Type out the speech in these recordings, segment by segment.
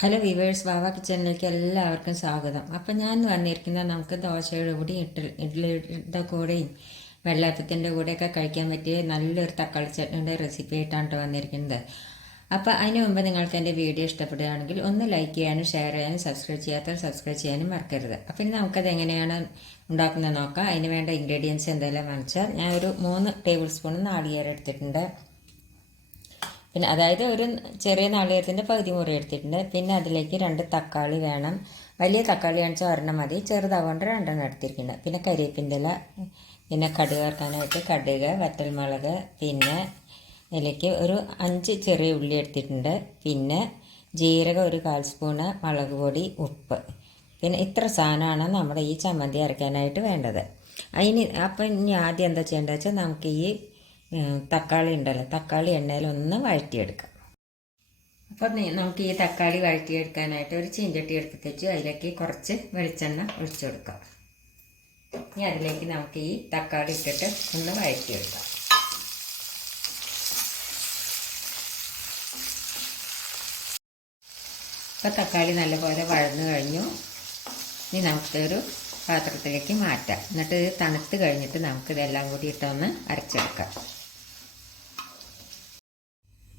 Hello viewers ബാബ കിച്ചണിലേക്ക് എല്ലാവർക്കും സ്വാഗതം. അപ്പം ഞാൻ വന്നിരിക്കുന്നത് നമുക്ക് ദോശയുടെ കൂടി ഇഡ്ഡലി ഇഡ്ഡലിയുടെ കൂടെയും വെള്ളത്തിന്റെ കൂടെയൊക്കെ കഴിക്കാൻ പറ്റിയ നല്ലൊരു തക്കാളി ചട്നിയുടെ റെസിപ്പി ആയിട്ടാണ് വന്നിരിക്കുന്നത്. അപ്പോൾ അതിന് മുമ്പ് നിങ്ങൾക്ക് എന്റെ വീഡിയോ ഇഷ്ടപ്പെടുകയാണെങ്കിൽ ഒന്ന് ലൈക്ക് ചെയ്യാനും ഷെയർ ചെയ്യാനും സബ്സ്ക്രൈബ് ചെയ്യാത്ത സബ്സ്ക്രൈബ് ചെയ്യാനും മറക്കരുത്. അപ്പം ഇനി നമുക്കത് എങ്ങനെയാണ് ഉണ്ടാക്കുന്നത് നോക്കാം. അതിന് വേണ്ട ഇൻഗ്രീഡിയൻസ് എന്തെല്ലാം വാങ്ങിച്ചാൽ ഞാൻ ഒരു മൂന്ന് ടേബിൾ സ്പൂൺ നാളികേരം എടുത്തിട്ടുണ്ട്. പിന്നെ അതായത് ഒരു ചെറിയ നാളികേരത്തിന്റെ പകുതി മുറി എടുത്തിട്ടുണ്ട്. പിന്നെ അതിലേക്ക് രണ്ട് തക്കാളി വേണം. വലിയ തക്കാളി കാണിച്ചാൽ ഒരെണ്ണം മതി. ചെറുതാകൊണ്ട് രണ്ടെണ്ണം എടുത്തിരിക്കുന്നുണ്ട്. പിന്നെ കരിയേപ്പിന്റെ ഇല പിന്നെ കടുക് വറക്കാനായിട്ട് കടുക് വറ്റൽമുളക് പിന്നെ ഇതിലേക്ക് ഒരു അഞ്ച് ചെറിയ ഉള്ളി എടുത്തിട്ടുണ്ട്. പിന്നെ ജീരകം ഒരു കാൽ സ്പൂണ് മുളക് പൊടി ഉപ്പ്. പിന്നെ ഇത്ര സാധനമാണ് നമ്മുടെ ഈ ചമ്മന്തി അരയ്ക്കാനായിട്ട് വേണ്ടത്. അതിന് അപ്പം ഇനി ആദ്യം എന്താ ചെയ്യേണ്ടത് വെച്ചാൽ നമുക്ക് ഈ തക്കാളി ഉണ്ടല്ലോ തക്കാളി എണ്ണയിലൊന്ന് വഴറ്റിയെടുക്കാം. അപ്പം നമുക്ക് ഈ തക്കാളി വഴറ്റിയെടുക്കാനായിട്ട് ഒരു ചീഞ്ചട്ടി എടുത്ത് വെച്ചു. അതിലേക്ക് കുറച്ച് വെളിച്ചെണ്ണ ഒഴിച്ചു കൊടുക്കാം. ഇനി അതിലേക്ക് നമുക്ക് ഈ തക്കാളി ഇട്ടിട്ട് ഒന്ന് വഴറ്റിയെടുക്കാം. ഇപ്പം തക്കാളി നല്ലപോലെ വഴന്നു കഴിഞ്ഞു. ഇനി നമുക്കൊരു പാത്രത്തിലേക്ക് മാറ്റാം. എന്നിട്ട് തണുത്ത് കഴിഞ്ഞിട്ട് നമുക്കിതെല്ലാം കൂടി ഇട്ടൊന്ന് അരച്ചെടുക്കാം.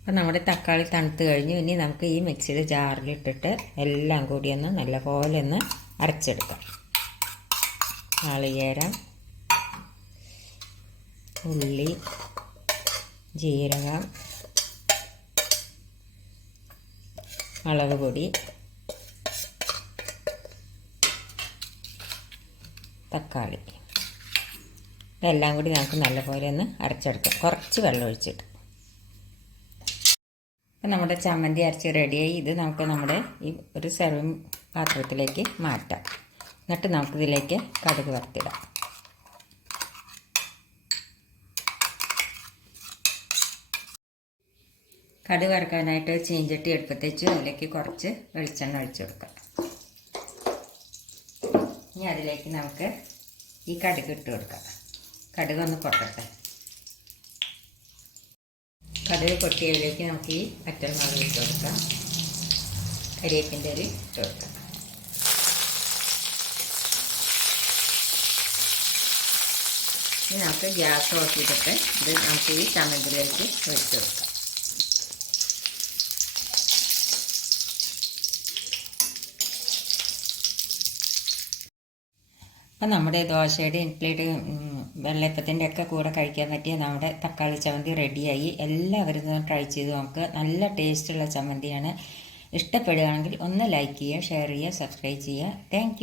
അപ്പം നമ്മുടെ തക്കാളി തണുത്ത് കഴിഞ്ഞു. ഇനി നമുക്ക് ഈ മിക്സിയുടെ ജാറിലിട്ടിട്ട് എല്ലാം കൂടി ഒന്ന് നല്ലപോലെ ഒന്ന് അരച്ചെടുക്കാം. നാളികേരം ഉള്ളി ജീരകം മുളക് പൊടി തക്കാളി. ഇതെല്ലാം കൂടി നമുക്ക് നല്ലപോലെ ഒന്ന് അരച്ചെടുക്കാം. കുറച്ച് വെള്ളം ഒഴിച്ചിട്ട്. അപ്പം നമ്മുടെ ചമ്മന്തി അരച്ച് റെഡിയായി ഇത് നമുക്ക് നമ്മുടെ ഈ ഒരു സെർവിങ് പാത്രത്തിലേക്ക് മാറ്റാം. എന്നിട്ട് നമുക്കിതിലേക്ക് കടുക് വറുത്തിടാം കടുക് വറുക്കാനായിട്ട് ചീഞ്ചട്ടി എടുപ്പത്തേച്ച് അതിലേക്ക് കുറച്ച് വെളിച്ചെണ്ണ ഒഴിച്ചു കൊടുക്കാം. ഇനി അതിലേക്ക് നമുക്ക് ഈ കടുക് ഇട്ട് കൊടുക്കാം. കടുക് ഒന്ന് പൊട്ടട്ടെ. കടുക് പൊട്ടിയതിലേക്ക് നമുക്ക് ഈ പച്ചമുളക് ഇട്ട് കൊടുക്കാം. കരിയേപ്പിന്റെ ഒരു ഇട്ട് കൊടുക്കാം. ഇനി നമുക്ക് ഗ്യാസ് ഓഫ് ചെയ്തിട്ട് ഇത് നമുക്ക് ഈ ചമ്മന്തിലേക്ക് ഒഴിച്ച് കൊടുക്കാം. അപ്പം നമ്മുടെ ദോശയുടെ ഇൻപ്ലേറ്റ് വെള്ളയപ്പത്തിന്റെ ഒക്കെ കൂടെ കഴിക്കാൻ പറ്റിയ നമ്മുടെ തക്കാളി ചമ്മന്തി റെഡിയായി. എല്ലാവരും ട്രൈ ചെയ്ത് നോക്കുക നല്ല ടേസ്റ്റുള്ള ചമ്മന്തിയാണ്. ഇഷ്ടപ്പെടുകയാണെങ്കിൽ ഒന്ന് ലൈക്ക് ചെയ്യുക ഷെയർ ചെയ്യുക സബ്സ്ക്രൈബ് ചെയ്യുക. താങ്ക്